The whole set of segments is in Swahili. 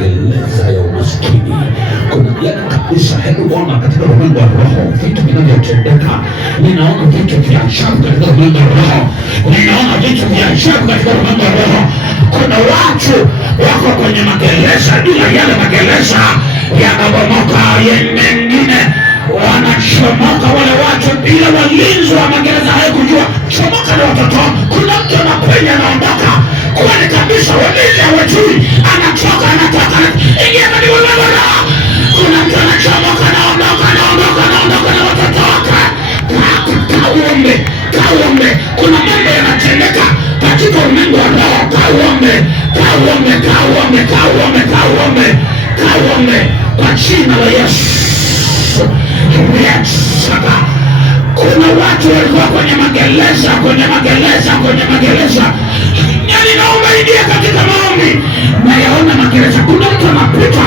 magereza ya umaskini. Kuna jana kabisa, hebu ona katika ulimwengu wa roho vitu vinavyotendeka. Ninaona vitu vya ajabu katika ulimwengu wa roho. Ninaona vitu vya ajabu katika ulimwengu wa roho. Kuna watu wako kwenye magereza, ila yale magereza yanabomoka, mengine wanachomoka wale watu bila walinzi wa magereza hayo kujua. Chomoka na watoto. Kuna mtu anapenya anaondoka, kwani kabisa walinzi hawajui, anatoka anatoka ingia kwenye ulimwengu. Kuna mtu anachomoka anaondoka na watoto wake. Kauombe. Kuna mambo yanatendeka katika ulimwengu wa roho. Kauombe kwa jina la Yesu. Kuna watu walikuwa kwenye magereza. Yaani naomba ingia katika maombi. Nayaona magereza. Kuna mtu anapita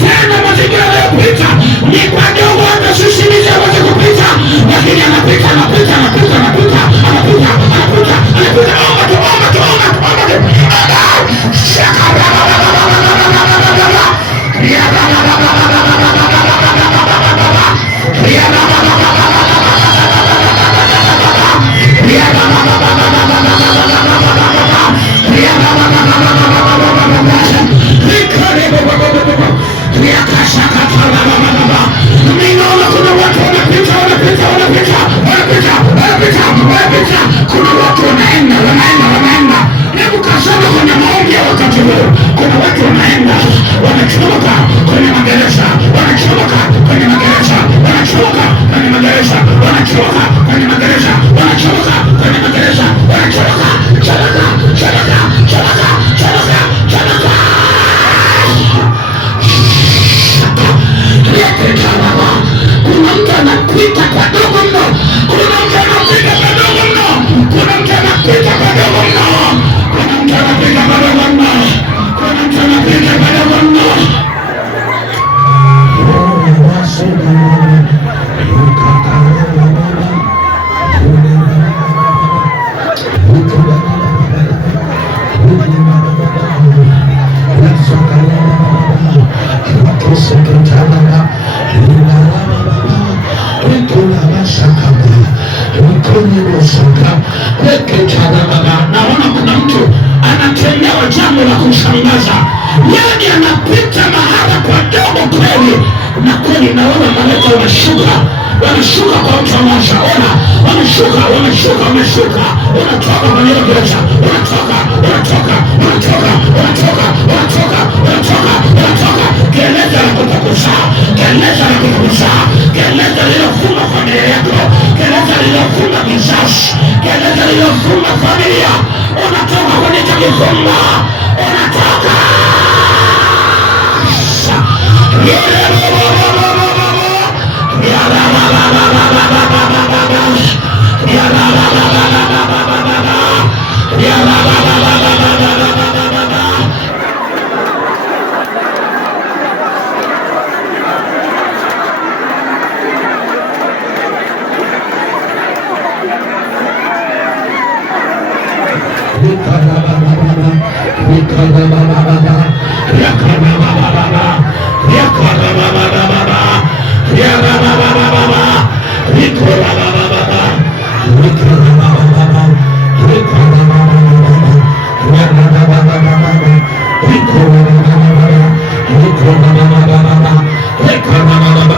tena, mazingira yanayopita ni kwa dogo, hata sisi ni hawezi kupita, lakini anapita. Kuna watu wanaenda. Hebu kasoma kwenye maombi ya wakati huu. Kuna watu wanaenda, wanachomoka kwenye magereza, wanachomoka kwenye magereza. Kuna mtu anapita kwa dogo mno. Kuna mtu anapita kwa dogo mno. Naona kuna mtu anatendewa jambo la kushangaza, yaani anapita mahala kwa dogo kweli na kweli. Naona malaika wanashuka kwa mtu mmoja. Ona, wanashuka, unatoka kwenye gereza, unatoka, gereza la kutokuza, gereza lilofunga familia yako, gereza lilofunga kizazi, gereza lilofunga familia. Unatoka kwenye kifungo, unatoka.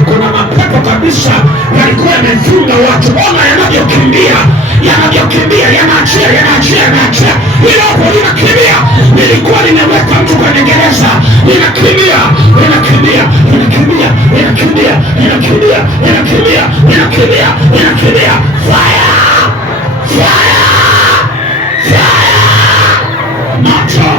Kuna mapepo kabisa yalikuwa yamefunga watu. Ona yanavyokimbia, yanaachia. Hilo hapo linakimbia. Nilikuwa nimeweka mtu kwenye gereza, linakimbia. Fire! Moto!